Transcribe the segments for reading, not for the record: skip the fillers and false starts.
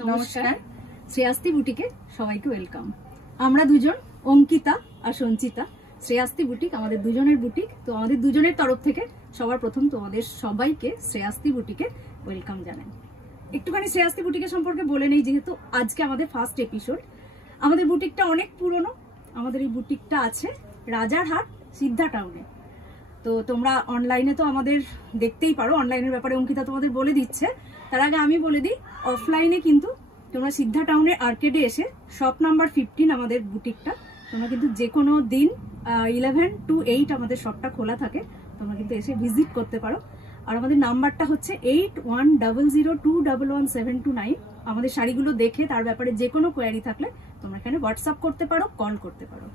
নমস্কার, শ্রেয়াস্তি বুটিকে সবাইকে ওয়েলকাম। আমরা দুজন, অঙ্কিতা আর সঞ্চিতা। শ্রেয়াস্তি বুটিক আমাদের দুজনের বুটিক। তো আমাদের দুজনের তরফ থেকে সবার প্রথম তোমাদের সবাইকে শ্রেয়াস্তি বুটিকে ওয়েলকাম জানাই। একটুখানি শ্রেয়াস্তি বুটিকের সম্পর্কে বলে নেই, যেহেতু আজকে আমাদের ফার্স্ট এপিসোড। আমাদের বুটিকটা অনেক পুরনো। আমাদের এই বুটিকটা আছে রাজারহাট সিদ্ধা টাউনে। তো তোমরা অনলাইনে তো আমাদের দেখতেই পারো, অনলাইনের ব্যাপারে অঙ্কিতা তোমাদের বলে দিচ্ছে। তার আগে আমি বলে দিই, অফলাইনে কিন্তু তোমরা সিদ্ধা টাউনের আর্কেডে এসে শপ নাম্বার 15 আমাদের বুটিকটা, তোমরা কিন্তু যে কোনো দিন 11 to 8 আমাদের শপটা খোলা থাকে। তোমরা কিন্তু এসে ভিজিট করতে পারো। আর আমাদের নাম্বারটা হচ্ছে 8100211729। আমাদের শাড়িগুলো দেখে তার ব্যাপারে যে কোনো কোয়ারি থাকলে তোমরা এখানে হোয়াটসঅ্যাপ করতে পারো, কল করতে পারো।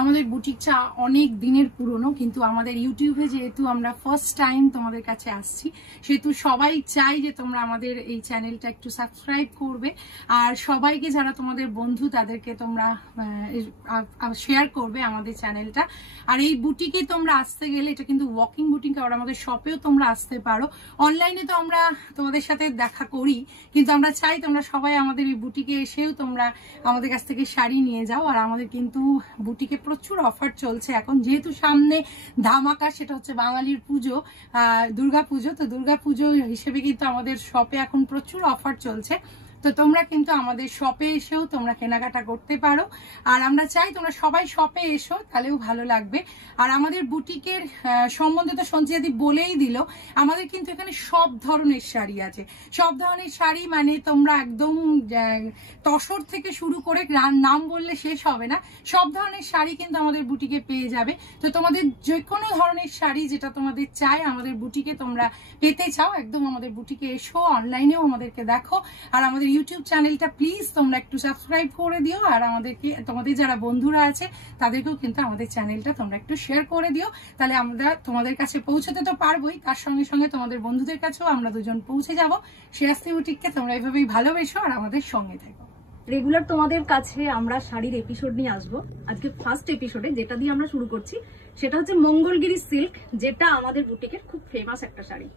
আমাদের বুটিকটা অনেক দিনের পুরনো, কিন্তু আমাদের ইউটিউবে যেহেতু আমরা ফার্স্ট টাইম তোমাদের কাছে আসছি, সেহেতু সবাই চাই যে তোমরা আমাদের এই চ্যানেলটা একটু সাবস্ক্রাইব করবে। আর সবাইকে, যারা তোমাদের বন্ধু, তাদেরকে তোমরা শেয়ার করবে আমাদের চ্যানেলটা। আর এই বুটিকে তোমরা আসতে গেলে, এটা কিন্তু ওয়াকিং বুটিক, আর আমাদের শপেও তোমরা আসতে পারো। অনলাইনে তো আমরা তোমাদের সাথে দেখা করি, কিন্তু আমরা চাই তোমরা সবাই আমাদের এই বুটিকে এসেও তোমরা আমাদের কাছ থেকে শাড়ি নিয়ে যাও। আর আমাদের কিন্তু বুটিকে প্রচুর অফার চলছে এখন, যেহেতু সামনে ধামাকা, সেটা হচ্ছে বাঙালির পুজো, দুর্গাপুজো। তো দুর্গাপুজো হিসেবে কিন্তু আমাদের শপে এখন প্রচুর অফার চলছে। তো তোমরা কিন্তু আমাদের শপে এসেও তোমরা কেনাকাটা করতে পারো। আর আমরা চাই তোমরা সবাই শপে এসো, তাহলেও ভালো লাগবে। আর আমাদের বুটিকের সম্বন্ধে তো সঞ্চিতাদি বলেই দিল, আমাদের কিন্তু এখানে সব ধরনের শাড়ি আছে। সব ধরনের শাড়ি মানে তোমরা একদম তসর থেকে শুরু করে নাম বললে শেষ হবে না, সব ধরনের শাড়ি কিন্তু আমাদের বুটিকে পেয়ে যাবে। তো তোমাদের যে কোনো ধরনের শাড়ি যেটা তোমাদের চাই আমাদের বুটিকে তোমরা পেতে চাও, একদম আমাদের বুটিকে এসো, অনলাইনেও আমাদেরকে দেখো। আর আমাদের ইউটিউব চ্যানেলটা প্লিজ তোমরা একটু সাবস্ক্রাইব করে দিও। আর আমাদেরকে, তোমাদের যারা বন্ধুরা আছে তাদেরকেও কিন্তু আমাদের চ্যানেলটা তোমরা একটু শেয়ার করে দিও। তাহলে আমরা তোমাদের কাছে পৌঁছতে তো পারবোই, তার সঙ্গে সঙ্গে তোমাদের বন্ধুদের কাছেও আমরা দুজন পৌঁছে যাব। শ্রেয়াস্তি বুটিককে তোমরা এইভাবেই ভালোবেসো আর আমাদের সঙ্গে থাকো। রেগুলার তোমাদের কাছে আমরা শাড়ির এপিসোড নিয়ে আসবো। আজকে ফার্স্ট এপিসোডে যেটা দিয়ে আমরা শুরু করছি সেটা হচ্ছে মঙ্গলগিরি সিল্ক, যেটা আমাদের বুটিকের খুব ফেমাস একটা শাড়ি।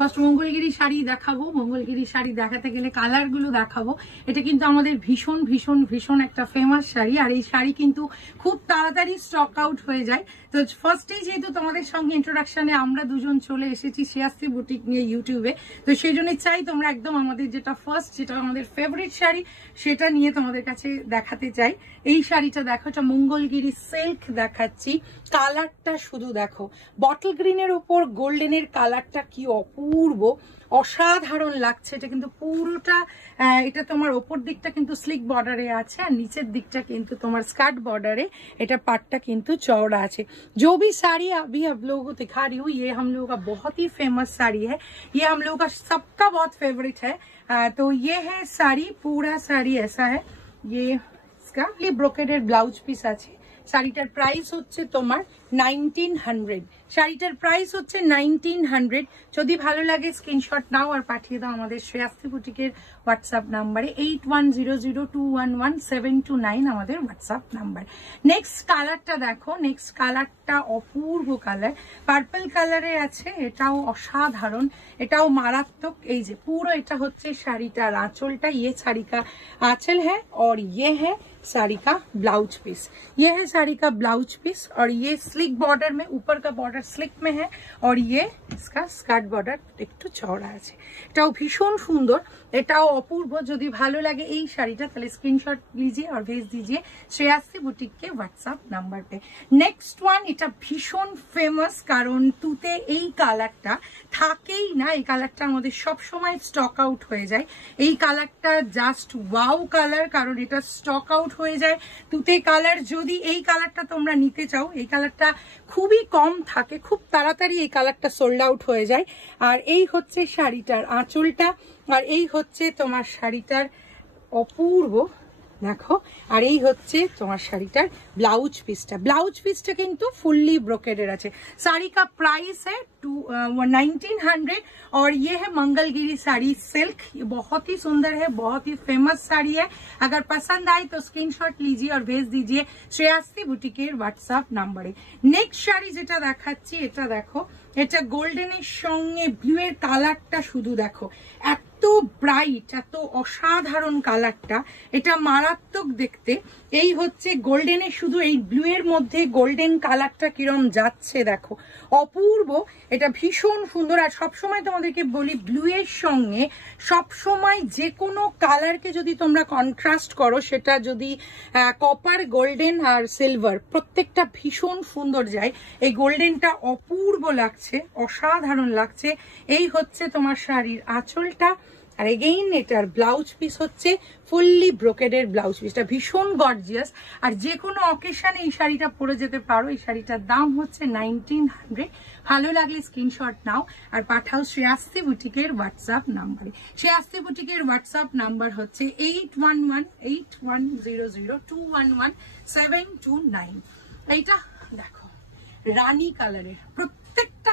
ফার্স্ট মঙ্গলগিরি শাড়ি দেখাবো। মঙ্গলগিরি শাড়ি দেখাতে গেলে কালার গুলো দেখাবো। এটা কিন্তু আমাদের ভীষণ ভীষণ ভীষণ একটা ফেমাস শাড়ি। আর এই শাড়ি কিন্তু খুব তাড়াতাড়ি স্টক আউট হয়ে যায়। তো ফার্স্টেই যেহেতু তোমাদের সঙ্গে ইন্ট্রোডাকশনে আমরা দুজন চলে এসেছি শ্রেয়াস্তি বুটিক নিয়ে ইউটিউবে, তো সেই জন্য চাই তোমরা একদম আমাদের যেটা ফার্স্ট, যেটা আমাদের ফেভারিট শাড়ি, সেটা নিয়ে তোমাদের কাছে দেখাতে চাই। এই শাড়িটা দেখো, এটা মঙ্গলগিরি সিল্ক দেখাচ্ছি। কালারটা শুধু দেখো, বটল গ্রিনের উপর গোল্ডেনের কালারটা কি অপূর্ব, অসাধারণ লাগছে। এটা কিন্তু পুরোটা, এটা তোমার ওপর দিকটা কিন্তু স্লিক বর্ডারে আছে, আর নিচের দিকটা কিন্তু তোমার স্কার্ট বর্ডারে, এটা পাটটা কিন্তু চওড়া আছে। जो भी साड़ी अभी आप लोगों को दिखा रही हूँ, ये हम लोगों का बहुत ही फेमस साड़ी है। ये हम लोगों का सबका बहुत फेवरेट है। तो ये है साड़ी, पूरा साड़ी ऐसा है। ये इसका ब्रोकेडेड ब्लाउज पिस আছে। শাড়িটার প্রাইস হচ্ছে তোমার 1900। শাড়িটার প্রাইস হচ্ছে 1900। যদি ভালো লাগে স্ক্রিনশট নাও আর পাঠিয়ে দাও আমাদের শ্রেয়াস্তি বুটিকের হোয়াটসঅ্যাপ নাম্বারে 8100211729 আমাদের হোয়াটসঅ্যাপ নাম্বার। নেক্সট কালারটা দেখো, নেক্সট কালারটা অপূর্ব কালার, পার্পল কালারে আছে। এটাও অসাধারণ, এটাও মারাত্মক। এই যে পুরো এটা হচ্ছে শাড়িটার আঁচলটা, ये साड़ी का आंचल है और ये है साड़ी का ब्लाउज पीस। ये है साड़ी का ब्लाउज पीस और ये स्लिक बॉर्डर में, ऊपर का बॉर्डर स्लिक में है और ये इसका स्कार्ट बॉर्डर একটু চওড়া আছে। এটাও ভীষণ সুন্দর, এটাও অপূর্ব। যদি ভালো লাগে এই শাড়িটা তাহলে স্ক্রিনশট लीजिए और भेज दीजिए শ্রেয়াস্তি বুটিক के व्हाट्सएप नंबर पे। নেক্সট ওয়ান, এটা ভীষণ ফেমাস, কারণ তুতে এই কালারটা থাকেই না। এই কালারটা আমাদের সব সময় স্টক আউট হয়ে যায়। এই কালারটা জাস্ট ওয়াও কালার, কারণ এটা স্টক আউট হয়ে যায়। তুতে কালার, যদি এই কালারটা তোমরা নিতে চাও, এই কালারটা খুবই কম থাকে, খুব তাড়াতাড়ি এই কালারটা সোল্ড আউট হয়ে যায়। আর এই হচ্ছে শাড়িটার আঁচলটা, আর এই হচ্ছে তোমার শাড়িটার অপূর্ব দেখো। আর এই হচ্ছে তোমার শাড়িটার ব্লাউজ পিসটা। ব্লাউজ পিসটা কিন্তু ফুल्ली ब्रोकेडेड আছে। साड़ी का प्राइस है 1900 और ये है मंगलगिरी साड़ी सिल्क। ये बहुत ही सुंदर है, बहुत ही फेमस साड़ी है। अगर पसंद आई तो स्क्रीनशॉट लीजिए और भेज दीजिए श्रेयास्ती बुटीकेर व्हाट्सएप नंबरे। नेक्स्ट শাড়ি যেটা দেখাচ্ছি এটা দেখো, এটা গোল্ডেনের সঙ্গে ব্লু এর কালারটা শুধু দেখো, এত ব্রাইট, এত অসাধারণ কালারটা, এটা মারাত্মক দেখতে। এই হচ্ছে গোল্ডেনের শুধু এই ব্লু এর মধ্যে গোল্ডেন কালারটা কিরম যাচ্ছে দেখো, অপূর্ব। এটা ভীষণ সুন্দর। আর সবসময় তোমাদেরকে বলি ব্লু এর সঙ্গে সবসময় যে কোনো কালারকে যদি তোমরা কন্ট্রাস্ট করো, সেটা যদি কপার, গোল্ডেন আর সিলভার, প্রত্যেকটা ভীষণ সুন্দর যায়। এই গোল্ডেনটা অপূর্ব লাগছে, অসাধারণ লাগছে। এই হচ্ছে তোমার শাড়ির আঁচলটা। আর এগেইন এটার ব্লাউজ পিস হচ্ছে ফুल्ली ব্রোকেডের ব্লাউজ পিসটা, ভীষণ গর্জিয়াস। আর যে কোনো অকেশনে এই শাড়িটা পরে যেতে পারো। এই শাড়িটার দাম হচ্ছে 1900। ভালো লাগলে স্ক্রিনশট নাও আর পাঠাও শ্রেয়াস্তি বুটিকের হোয়াটসঅ্যাপ নাম্বারে। শ্রেয়াস্তি বুটিকের হোয়াটসঅ্যাপ নাম্বার হচ্ছে 8118100211 এইটা দেখো, রানী কালারের। প্রত্যেকটা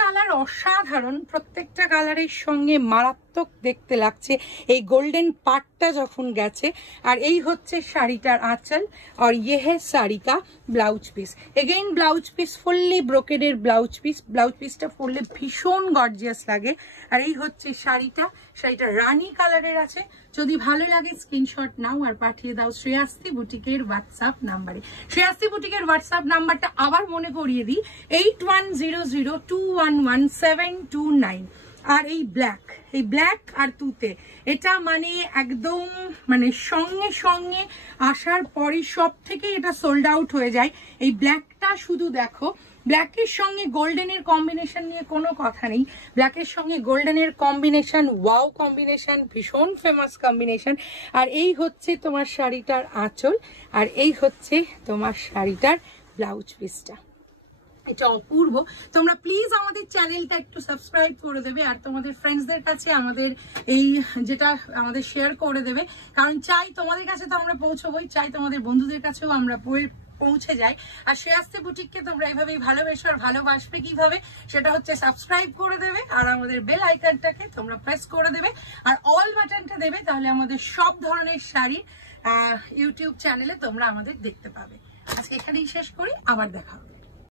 কালার অসাধারণ, প্রত্যেকটা কালারের সঙ্গে মারাত্মক দেখতে লাগছে এই গোল্ডেন পাটটা যখন গেছে। আর এই হচ্ছে শাড়িটার আঁচল আর ये है শাড়ি কা blouse piece. Again blouse piece fully ব্রোকেডের ব্লাউজ পিস। ব্লাউজ পিসটা পরলে ভীষণ গর্জিয়াস লাগে। আর এই হচ্ছে শাড়িটা রানী কালারের আছে। যদি ভালো লাগে স্ক্রিনশট নাও আর পাঠিয়ে দাও শ্রেয়াস্তি বুটিকের হোয়াটসঅ্যাপ নাম্বারে। শ্রেয়াস্তি বুটিকের হোয়াটসঅ্যাপ নাম্বারটা আবার মনে করিয়ে দিই, 8100211729। আর এই ব্ল্যাক আর তুতে, এটা মানে একদম মানে সঙ্গে সঙ্গে আসার পরে সব থেকে এটা সোল্ড আউট হয়ে যায়। এই ব্ল্যাকটা শুধু দেখো, ব্ল্যাকের সঙ্গে গোল্ডেনের কম্বিনেশন নিয়ে কোনো কথা নেই। ব্ল্যাকের সঙ্গে গোল্ডেনের কম্বিনেশন ওয়াও কম্বিনেশন, ভীষণ ফেমাস কম্বিনেশন। আর এই হচ্ছে তোমার শাড়িটার আঁচল আর এই হচ্ছে তোমার শাড়িটার ব্লাউজ পিসটা। এটা অপূর্ব। তোমরা প্লিজ আমাদের চ্যানেলটা একটু সাবস্ক্রাইব করে দেবে আর তোমাদের ফ্রেন্ডসদের কাছে আমাদের এই যেটা আমাদের শেয়ার করে দেবে, কারণ চাই তোমাদের কাছে তো আমরা পৌঁছবোই, চাই তোমাদের বন্ধুদের কাছেও আমরা পৌঁছে যাই। আর শ্রেয়াস্তি বুটিককে তোমরা এইভাবেই ভালোবেসো। আর ভালোবাসবে কিভাবে, সেটা হচ্ছে সাবস্ক্রাইব করে দেবে আর আমাদের বেল আইকনটাকে তোমরা প্রেস করে দেবে আর অল বাটনটা দেবে, তাহলে আমাদের সব ধরনের শাড়ি ইউটিউব চ্যানেলে তোমরা আমাদের দেখতে পাবে। আজকে এখানেই শেষ করি, আবার দেখা হবে।